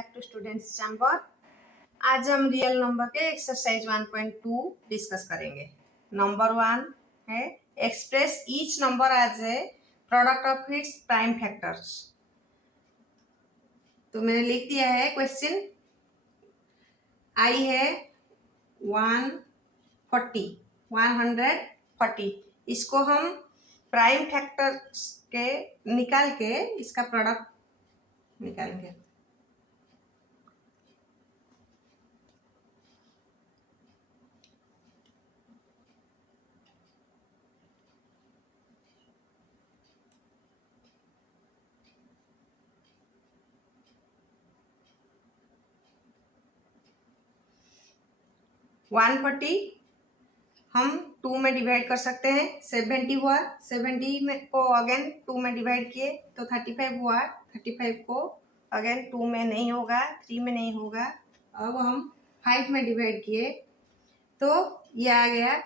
Back to students chamber. आज हम real number के एक्सरसाइज 1.2 डिस्कस करेंगे। नंबर 1 है express each number as a product of its prime factors. तो मैंने लिख दिया है क्वेश्चन। आई है 140 इसको हम प्राइम फैक्टर के निकाल के इसका प्रोडक्ट निकालेंगे। वन 40 हम 2 में डिवाइड कर सकते हैं। 70 हुआ, 70 में को अगेन 2 में डिवाइड किए तो 35 हुआ। 35 को अगेन 2 में नहीं होगा, 3 में नहीं होगा। अब हम 5 में डिवाइड किए तो ये आ गया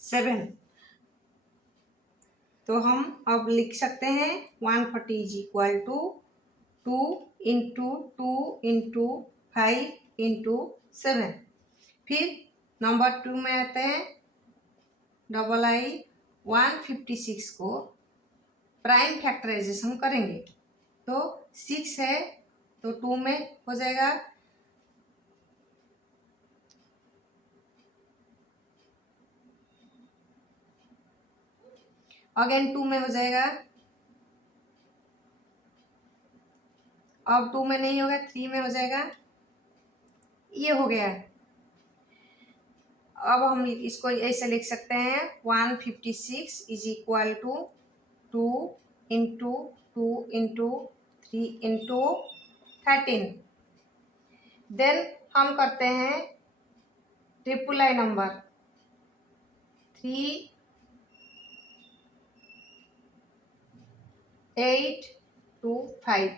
7। तो हम अब लिख सकते हैं 140 is equal to 2 into 2 into 5 into 7। फिर नंबर 2 में आते हैं डबल आई 156 को प्राइम फैक्टराइजेशन करेंगे तो 6 है तो 2 में हो जाएगा। अगेन 2 में हो जाएगा। अब 2 में नहीं होगा, 3 में हो जाएगा। ये हो गया। अब हम इसको ऐसे लिख सकते हैं 156 is equal to 2 into 2 into 3 into 13। Then हम करते हैं ट्रिपल आई नंबर 3 8 2 5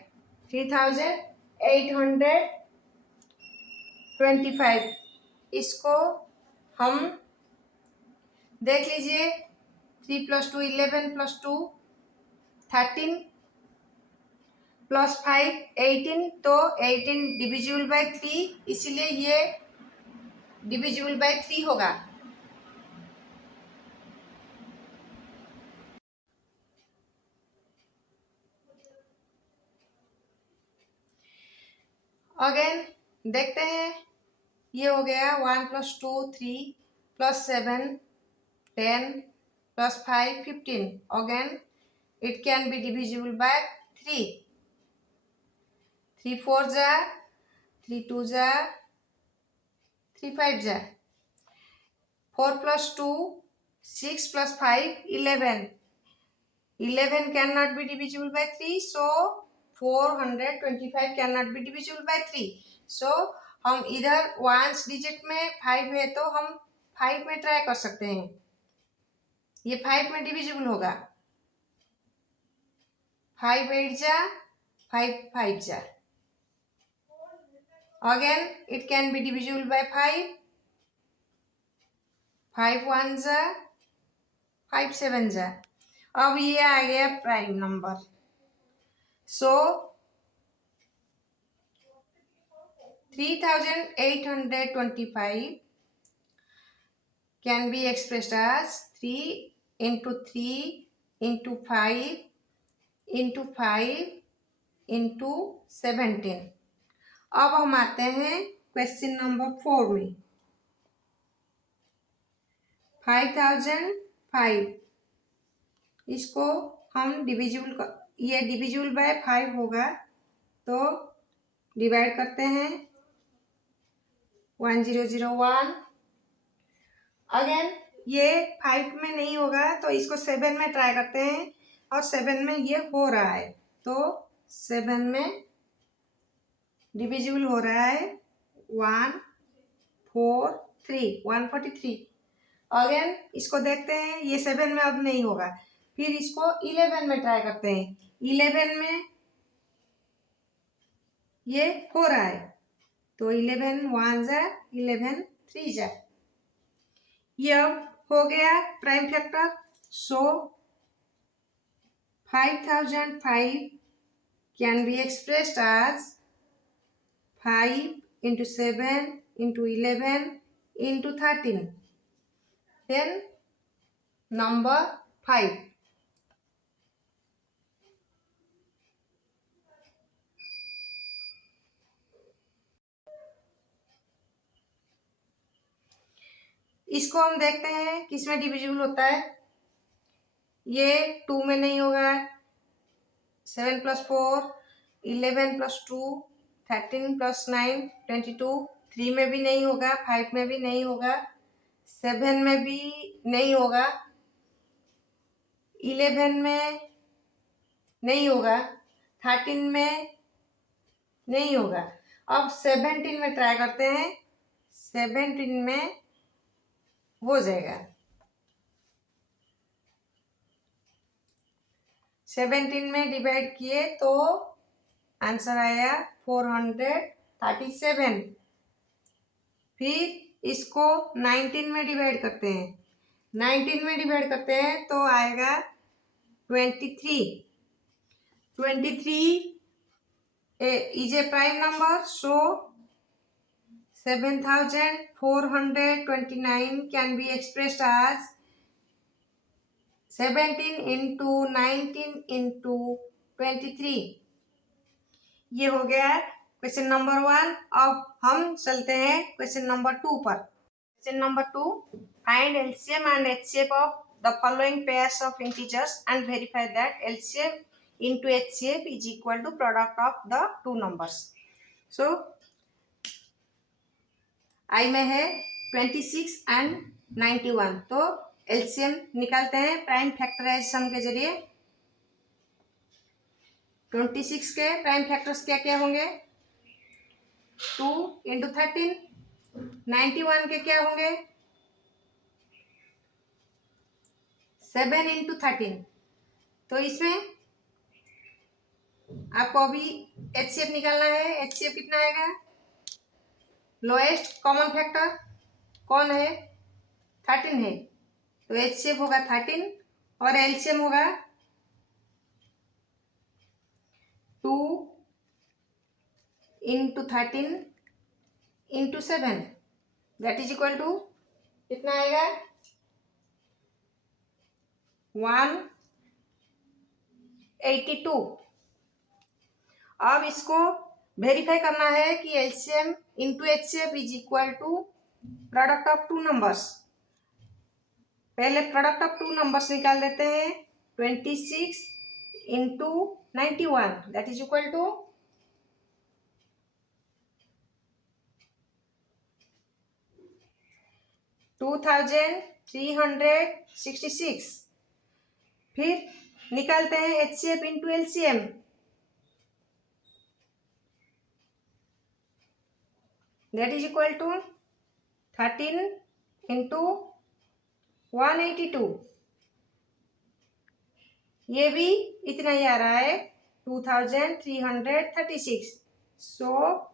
3825। इसको हम देख लीजिए 3 + 2 11 + 2 13 + 5 18। तो 18 डिविजिबल बाय 3, इसीलिए ये डिविजिबल बाय 3 होगा। अगेन देखते हैं। ये हो गया 1 + 2 3 + 7 10 + 5 15। Again it can be divisible by 3। 3 4 जा, 3 2 जा, 3 5 जा। 4 + 2 6 + 5 11। 11 cannot be divisible by 3, so 425 cannot be divisible by 3। so हम इधर वंस डिजिट में 5 है तो हम 5 में ट्राई कर सकते हैं। ये 5 में डिविजिबल होगा। 5 8 जा, 5 5 जा। Again it can be divisible by 5। 5 1 जा, 5 7 जा। अब ये आ गया prime number. So 3825 can be expressed as 3 into 3 into 5 into 5 into 17। अब हम आते हैं क्वेश्चन नंबर 4 में। 5005 इसको हम डिविजिबल, ये डिविजिबल बाय 5 होगा तो डिवाइड करते हैं 1001। अगेन ये 5 में नहीं होगा तो इसको 7 में ट्राई करते हैं और 7 में ये हो रहा है तो 7 में डिविजिबल हो रहा है 143। अगेन इसको देखते हैं, ये 7 में अब नहीं होगा। फिर इसको 11 में ट्राई करते हैं। 11 में ये हो रहा है तो 11 1 जा, 11 3 जा। ये अब हो गया prime factor. So 5005 can be expressed as 5 into 7 into 11 into 13. Then number 5. इसको हम देखते हैं किसमें डिविजिबल होता है। ये 2 में नहीं होगा, 7 + 4, 11 + 2, 13 + 9, 22, 3 में भी नहीं होगा, 5 में भी नहीं होगा, 7 में भी नहीं होगा, 11 में नहीं होगा, 13 में नहीं होगा। अब 17 में ट्राई करते हैं, 17 में हो जाएगा। 17 में डिवाइड किए तो आंसर आया 437। फिर इसको 19 में डिवाइड करते हैं, 19 में डिवाइड करते हैं तो आएगा 23। 23 is a prime number, so 7429 can be expressed as 17 into 19 into 23। ये हो गया क्वेश्चन नंबर 1। अब हम चलते हैं क्वेश्चन नंबर 2 पर। Question number 2, find LCM and HCF of the following pairs of integers and verify that LCM into HCF is equal to product of the two numbers. So I में है 26 and 91, तो LCM निकालते हैं prime factorisation के जरिए। 26 के prime factors क्या क्या होंगे, 2 into 13। 91 के क्या होंगे, 7 into 13। तो इसमें आपको अभी HCF निकालना है। HCF कितना आएगा, लोएस्ट कॉमन फैक्टर कौन है, 13 है, तो HCF होगा 13 और LCM होगा 2 into 13 into 7, that is equal to कितना आएगा, 182। अब इसको वेरीफाई करना है कि LCM into HCF is equal to product of two numbers. पहले प्रोडक्ट ऑफ टू नंबर्स निकाल देते हैं, 26 into 91 that is equal to 2366। फिर निकालते हैं HCF into LCM, that is equal to 13 into 182। ये भी इतना ही आ रहा है, 2336। सो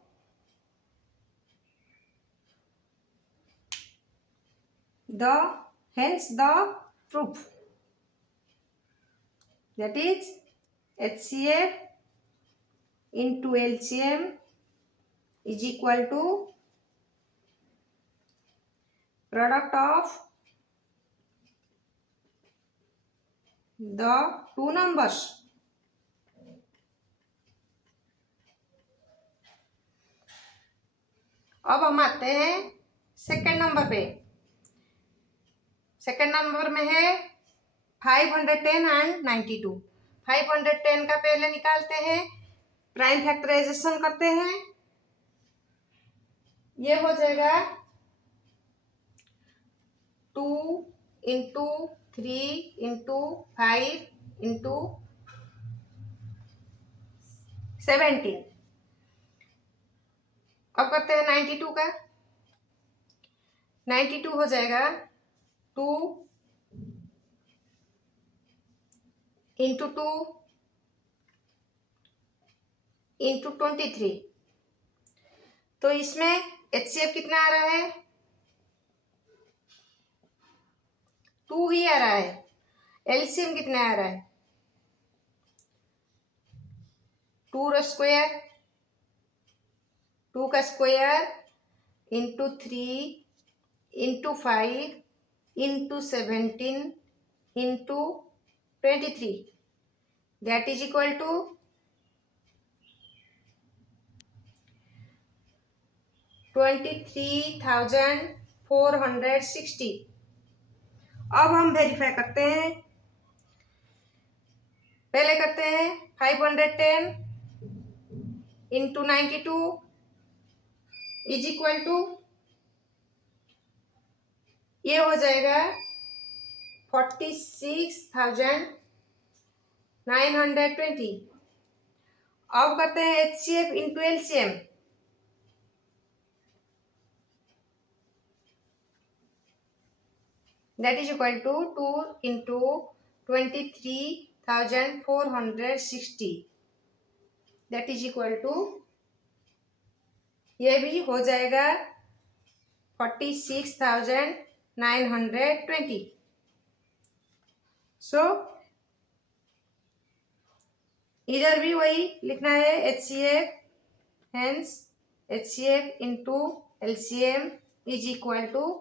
hence the proof, that is HCF into LCM is equal to product of the two numbers। अब हम आते हैं सेकंड नंबर पे। सेकंड नंबर में है 510 एंड 92। 510 का पहले निकालते हैं, प्राइम फैक्टराइजेशन करते हैं, ये हो जाएगा 2 into 3 into 5 into 17। अब करते हैं 92 का। 92 हो जाएगा 2 into 2 into 23। तो इसमें HCF कितना आ रहा है, 2 ही आ रहा है। LCM कितना आ रहा है, 2 स्क्वायर 2 का square into 3 into 5 into 17 into 23 that is equal to 23,460। अब हम वेरीफाई करते हैं। पहले करते हैं 510 इंटू 92 इज इक्वल टू, ये हो जाएगा 46,920। अब करते हैं HCF into LCM। That is equal to 2 into 23,460 that is equal to, ये भी हो जाएगा 46,920। सो इधर भी वही लिखना है HCF, hence HCF into LCM is equal to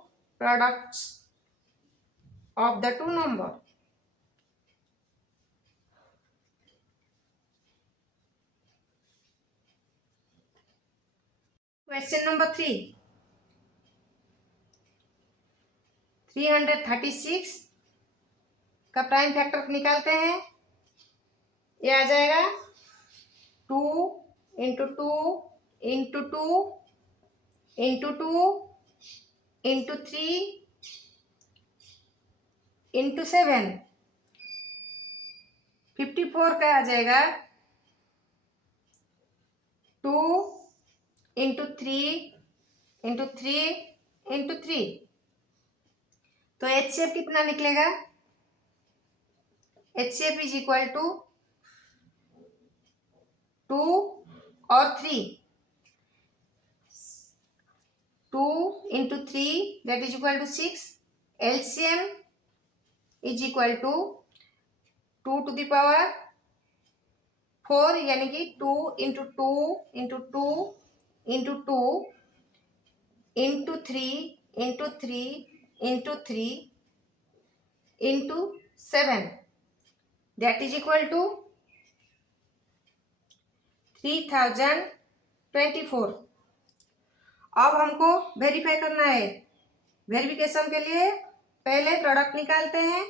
products of the two number. Question number 3. 336 का प्राइम फैक्टर निकालते हैं। ये आ जाएगा 2 into 2 into 2 into 2 into 3 into 7 54 का आ जाएगा 2 इंटू 3 इंटू 3 इंटू 3। तो HCF कितना निकलेगा? HCF इज इक्वल टू 2 और 3, 2 into 3 that is equal to 6। LCM is equal to 2 to the power 4 यानी कि 2 into 2 into 2 into 2 into 3 into 3 into 3 into 7 that is equal to 3024। अब हमको verify करना है। वेरिफिकेशन के लिए पहले प्रोडक्ट निकालते हैं।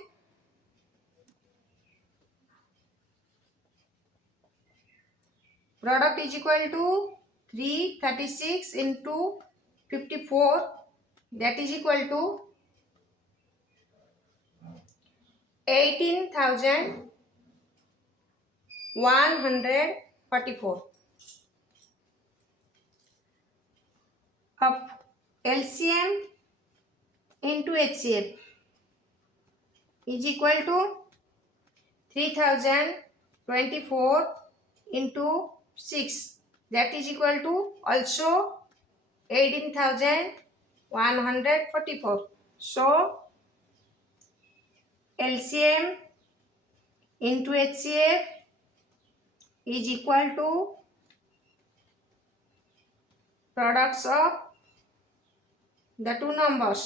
Product is equal to 336 into 54 that is equal to 18,144। अब LCM into HCF is equal to 3024 into 6 that is equal to also 18,144। So LCM into HCF is equal to products of the two numbers.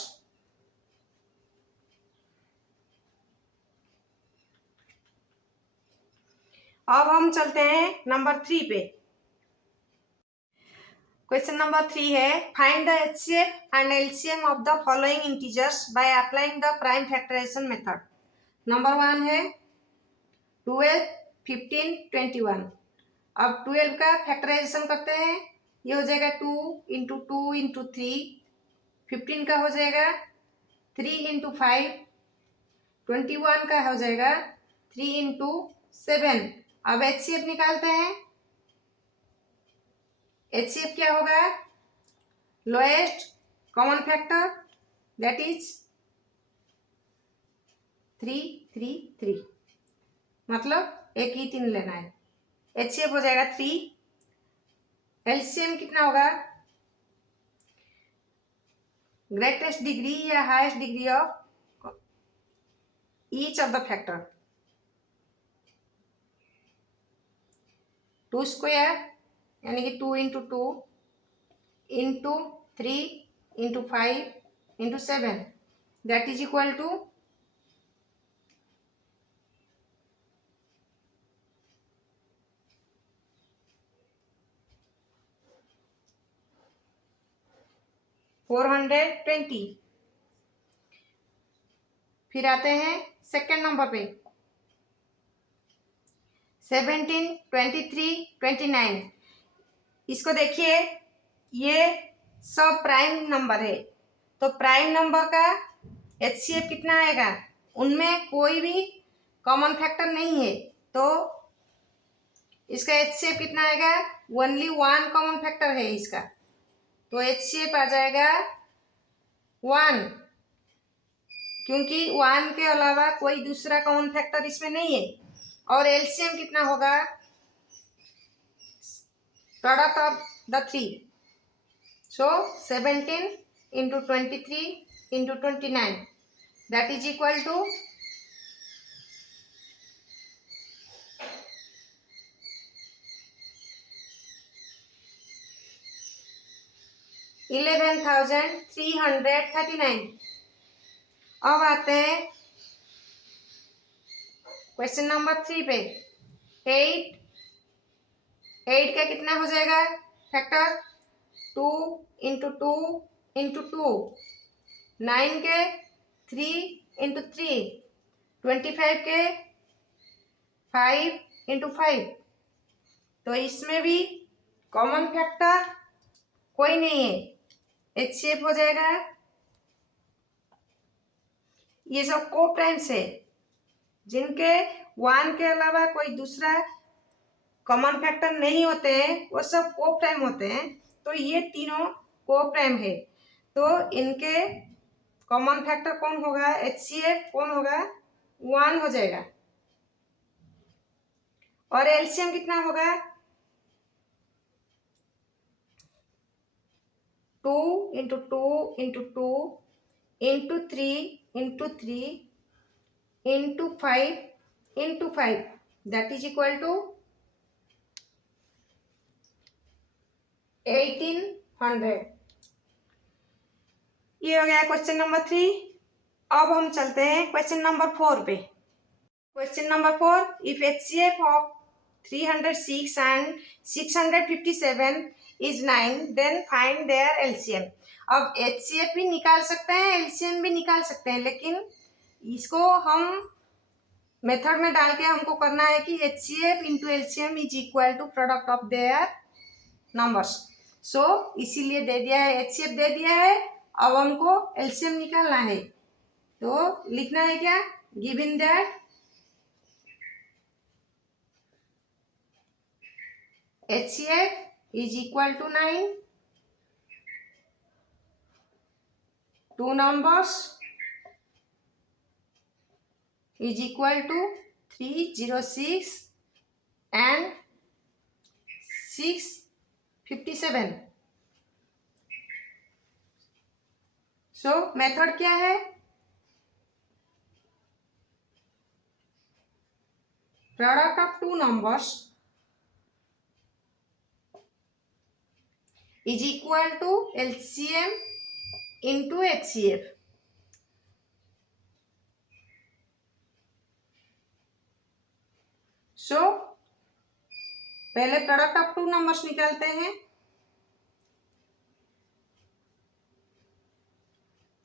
अब हम चलते हैं number 3 पे। Question number 3 है, find the HCF and LCM of the following integers by applying the prime factorisation method. Number 1 है 12, 15, 21। अब 12 का factorisation करते हैं। ये हो जाएगा 2 इंटू 2 इंटू 3। 15 का हो जाएगा 3 इंटू 5। 21 का हो जाएगा 3 इंटू 7। अब HCF निकालते हैं। HCF क्या होगा? Lowest common factor that is 3 3 3, मतलब एक ही 3 लेना है। HCF हो जाएगा 3। LCM कितना होगा? ग्रेटेस्ट डिग्री या highest degree of each of the factor. 2 square यानी कि 2 into 2 into 3 into 5 into 7, that is equal to 420। फिर आते हैं सेकेंड नंबर पे, 17, 23, 29। इसको देखिए, ये सब प्राइम नंबर है, तो प्राइम नंबर का HCF कितना आएगा? उनमें कोई भी कॉमन फैक्टर नहीं है, तो इसका HCF कितना आएगा? ओनली वन कॉमन फैक्टर है इसका, तो HCF आ जाएगा 1, क्योंकि 1 के अलावा कोई दूसरा कॉमन फैक्टर इसमें नहीं है। और LCM कितना होगा? Product of the three, so 17 into 23 into 29, that is equal to 11,339। अब आते हैं क्वेश्चन नंबर 3 पे। 8 का कितना हो जाएगा फैक्टर? 2 into 2 into 2, 9 के 3 into 3, 25 के 5 into 5, तो इसमें भी कॉमन फैक्टर कोई नहीं है, HCF हो जाएगा। ये सब को प्राइम्स है, जिनके 1 के अलावा कोई दूसरा कॉमन फैक्टर नहीं होते हैं, वो सब को प्राइम होते हैं, तो ये तीनों को प्राइम है, तो इनके कॉमन फैक्टर कौन होगा? HCF कौन होगा? 1 हो जाएगा। और LCM कितना होगा? 2 into 2 into 2 into 3 into 3 into 5 into 5, that is equal to 1800। ये हो गया क्वेश्चन नंबर 3। अब हम चलते हैं क्वेश्चन नंबर 4 पे। Question number 4, if HCF of 306 and 657 is 9, then find their LCM। अब HCF भी निकाल सकते हैं, LCM भी निकाल सकते हैं, लेकिन इसको हम मेथड में डाल के हमको करना है कि HCF into LCM is equal to product of their numbers. So इसीलिए दे दिया है, HCF दे दिया है, अब हमको LCM निकालना है। तो लिखना है क्या? Given that HCF is equal to 9, two numbers is equal to 306 and 657। So method क्या है? Product of two numbers is equal to LCM into HCF। सो पहले प्रोडक्ट ऑफ टू नंबर्स निकालते हैं।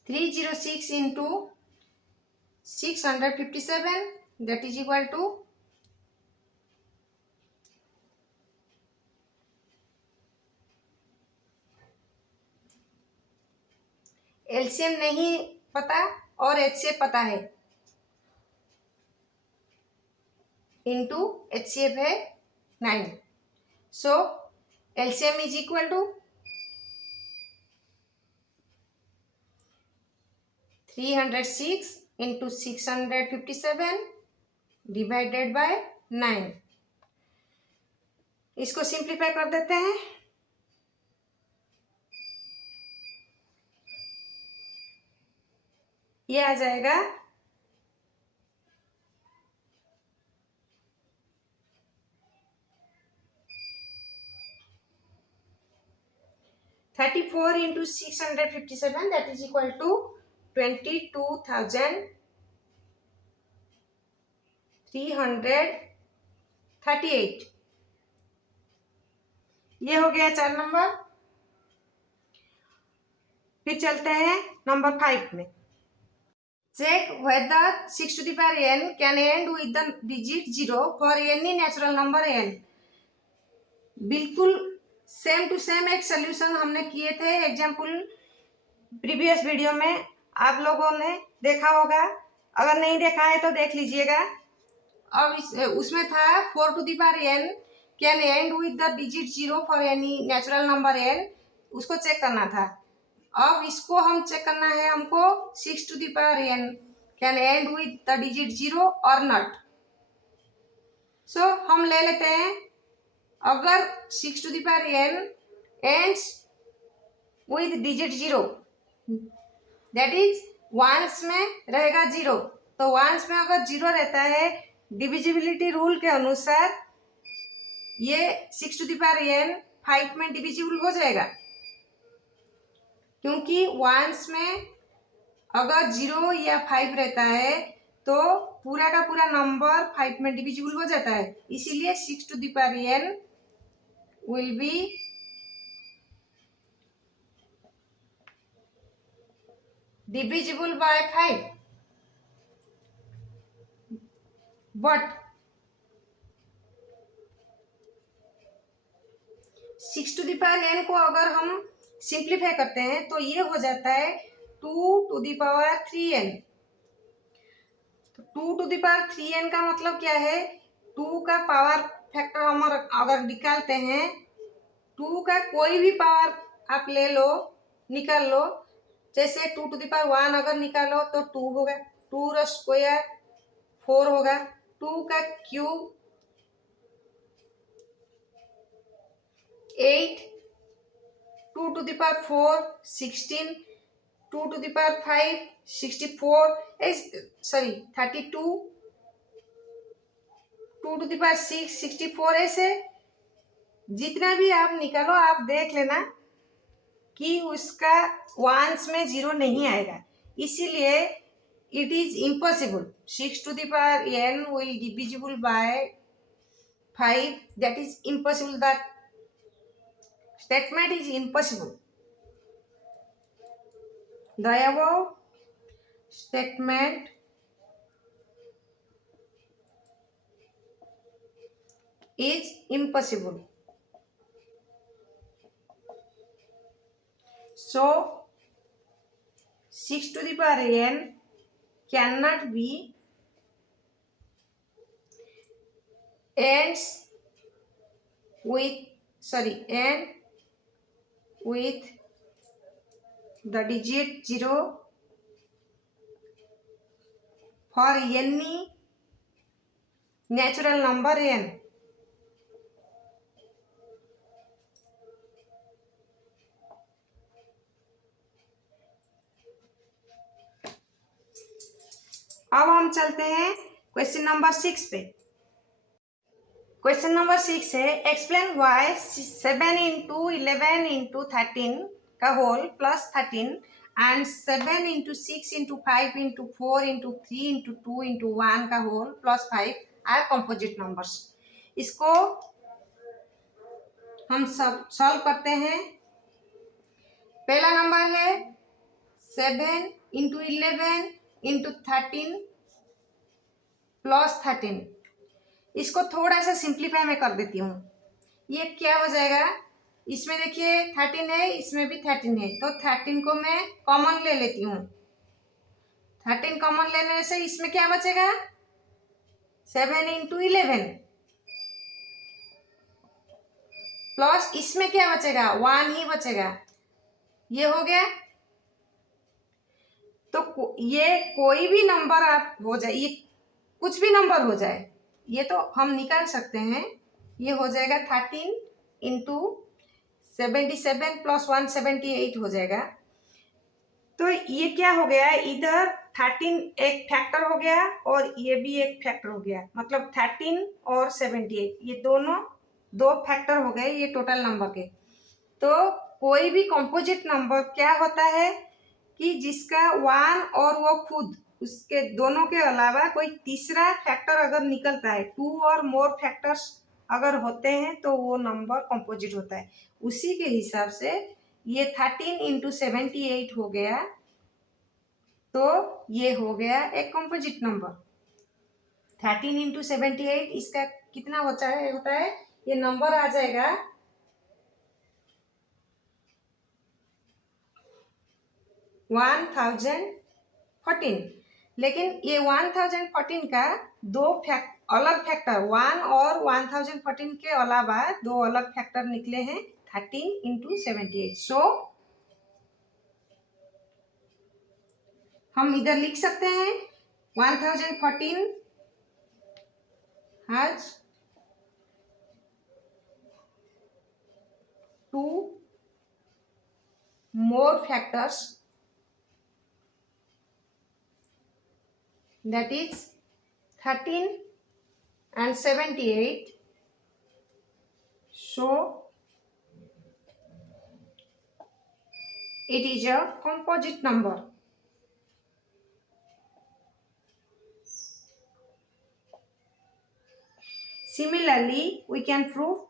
306 into 657, that is equal to LCM नहीं पता और HCF पता है, इंटू HCF है 9। So LCM is equal to 306 into 657 divided by 9। इसको सिंप्लीफाई कर देते हैं। ये आ जाएगा 34 34 into 657 that is equal to 22,338। ये हो गया 4 नंबर। फिर चलते हैं नंबर 5 में। Check whether 6 to the power n can end with the digit 0 for any natural number n। बिल्कुल सेम टू सेम एक सोल्यूशन हमने किए थे एग्जाम्पल प्रीवियस वीडियो में, आप लोगों ने देखा होगा, अगर नहीं देखा है तो देख लीजिएगा। अब उसमें था 4 to the power n can and with the digit 0 for any natural number n, उसको चेक करना था। अब इसको हम चेक करना है हमको 6 to the power n can and with the digit 0 और नॉट। सो हम ले लेते हैं, अगर 6 to the power n ends with digit 0 that is ones में रहेगा 0, तो वंस में अगर 0 रहता है डिविजिबिलिटी रूल के अनुसार ये 6 to the power n 5 में डिविजिबल हो जाएगा, क्योंकि वंस में अगर 0 या 5 रहता है तो पूरा का पूरा नंबर 5 में डिविजिबल हो जाता है। इसीलिए 6 to the power n will be divisible by 5, but 6 to the power n को अगर हम सिंप्लीफाई करते हैं तो ये हो जाता है 2 to the power 3n। तो 2 to the power 3n का मतलब क्या है, 2 का पावर फैक्टर हम अगर निकालते हैं, 2 का कोई भी पावर आप ले लो, निकाल लो, जैसे 2 to the power 1 अगर निकालो तो 2 होगा, 2 का स्क्वायर 4 होगा, 2 का cube 8, 2 to the power 4 16, 2 to the power 5 64, 32, 2 to the power 6 64। ऐसे जितना भी आप निकालो आप देख लेना कि उसका वंस में 0 नहीं आएगा, इसीलिए it is impossible 6 to the power n will divisible by 5, that is impossible, that statement is impossible। The above statement is impossible, so 6 to the power n cannot be ends with the digit 0 for any natural number n। अब हम चलते हैं question number 6 पे। Question number 6 है explain why 7 into 11 into 13 का whole plus 13 and 7 into 6 into 5 into 4 into 3 into 2 into 1 का whole plus 5 are composite numbers. इसको हम सब सॉल्व करते हैं। पहला नंबर है 7 into 11 into 13 प्लस 13। इसको थोड़ा सा सिंप्लीफाई में कर देती हूँ। ये क्या हो जाएगा, इसमें देखिए 13 है, इसमें भी 13 है, तो 13 को मैं कॉमन ले लेती हूँ। 13 कॉमन लेने से इसमें क्या बचेगा 7 into 11 प्लस इसमें क्या बचेगा 1 ही बचेगा। ये हो गया। तो ये कोई भी नंबर आप हो जाए, ये कुछ भी नंबर हो जाए, ये तो हम निकाल सकते हैं। ये हो जाएगा 13 into 77 प्लस 178 हो जाएगा। तो ये क्या हो गया, इधर 13 एक फैक्टर हो गया और ये भी एक फैक्टर हो गया, मतलब 13 और 78 ये दोनों दो फैक्टर हो गए ये टोटल नंबर के। तो कोई भी कंपोजिट नंबर क्या होता है कि जिसका वन और वो खुद उसके दोनों के अलावा कोई तीसरा फैक्टर अगर निकलता है, टू और मोर फैक्टर्स अगर होते हैं तो वो नंबर कंपोजिट होता है। उसी के हिसाब से ये 13 इंटू 78 हो गया, तो ये हो गया एक कंपोजिट नंबर। 13 इंटू 78 इसका कितना होता है ये नंबर आ जाएगा 1014। लेकिन ये 1014 का दो अलग फैक्टर, 1 और 1014 के अलावा दो अलग फैक्टर निकले हैं 13 इंटू 78। सो हम इधर लिख सकते हैं 1014 has 2 more factors, that is 13 and 78. So it is a composite number. Similarly, we can prove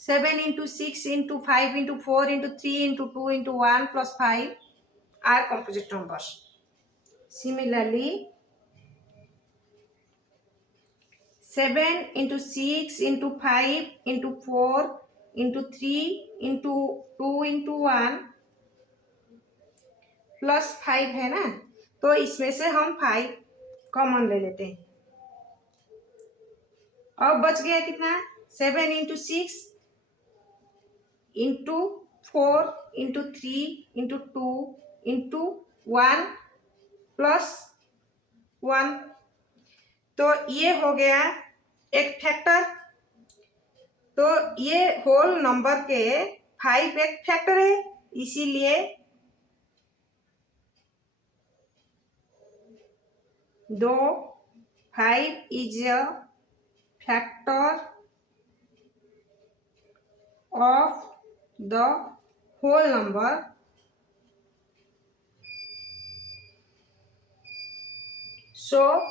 7 into 6 into 5 into 4 into 3 into 2 into 1 plus 5 are composite numbers. Similarly, 7 into 6 into 5 into 4 into 3 into 2 into 1 plus 5 है ना, तो इसमें से हम 5 common ले लेते हैं। अब बच गया कितना 7 into 6 into 4 into 3 into 2 into 1 plus 1, तो ये हो गया एक फैक्टर। तो ये होल नंबर के 5 एक फैक्टर है, इसीलिए 5 is a factor of the whole number. So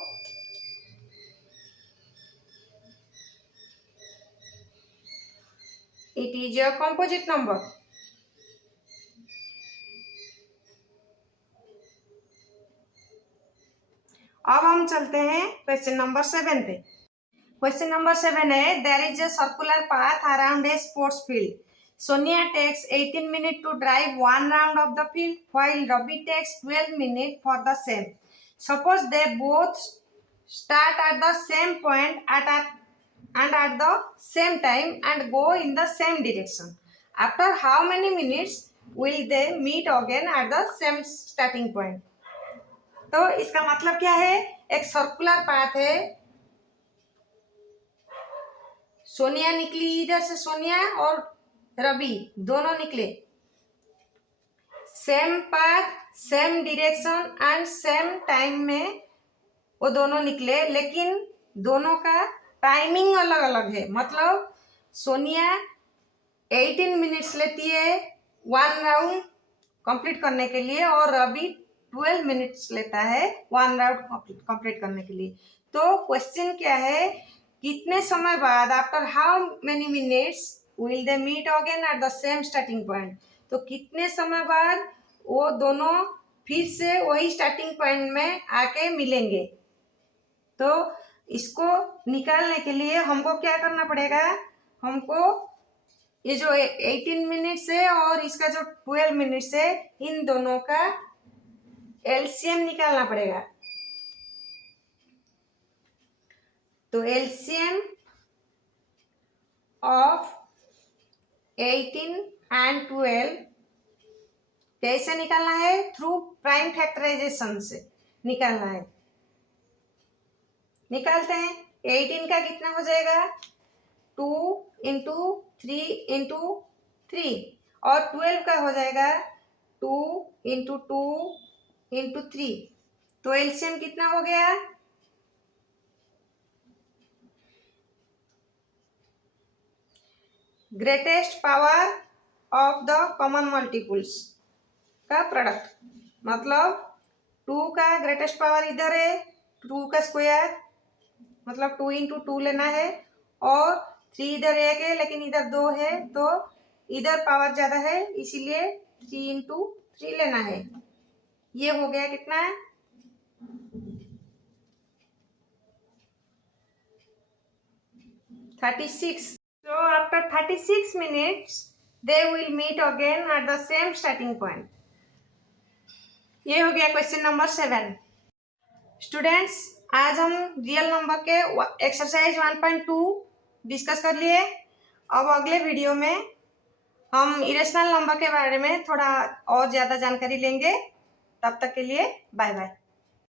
it is a composite number. अब हम चलते हैं क्वेश्चन नंबर 7 पे। क्वेश्चन नंबर 7 है, there is a circular path around a sports field. Sonia takes 18 minutes to drive one round of the field, while Ravi takes 12 minutes for the same. Suppose they both start at the same point and at the same time and go in the same direction. After how many minutes will they meet again at the same starting point? तो इसका मतलब क्या है, एक circular path है, सोनिया निकली इधर से, सोनिया और रवि दोनों निकले, same path same direction and same time में वो दोनों निकले, लेकिन दोनों का टाइमिंग अलग अलग है। मतलब सोनिया 18 मिनट्स लेती है 1 राउंड कंप्लीट करने के लिए और रवि 12 मिनट्स लेता है 1 राउंड कंप्लीट करने के लिए। तो क्वेश्चन क्या है, कितने समय बाद, after how many minutes will they meet again at the same starting point, तो कितने समय बाद वो दोनों फिर से वही स्टार्टिंग पॉइंट में आके मिलेंगे। तो इसको निकालने के लिए हमको क्या करना पड़ेगा, हमको ये जो 18 मिनट्स है और इसका जो 12 मिनट्स है, इन दोनों का एलसीएम निकालना पड़ेगा। तो एलसीएम ऑफ 18 एंड 12 कैसे निकालना है, थ्रू प्राइम फैक्टराइजेशन से निकालना है। निकालते हैं, 18 का कितना हो जाएगा 2 इंटू 3 इंटू 3 और 12 का हो जाएगा 2 इंटू 2 इंटू 3, तो एलसीएम कितना हो गया, greatest power of the common multiples का प्रोडक्ट, मतलब 2 का ग्रेटेस्ट पावर इधर है, 2 का स्क्वायर मतलब 2 इंटू 2 लेना है, और 3 इधर 1 है लेकिन इधर 2 है, तो इधर पावर ज़्यादा है इसीलिए 3 इंटू 3 लेना है। ये हो गया कितना है 36। So after 36 minutes they will meet again at the same starting point। ये हो गया क्वेश्चन नंबर 7। स्टूडेंट्स, आज हम रियल नंबर के एक्सरसाइज 1.2 डिस्कस कर लिए। अब अगले वीडियो में हम इरेशनल नंबर के बारे में थोड़ा और ज़्यादा जानकारी लेंगे। तब तक के लिए बाय बाय।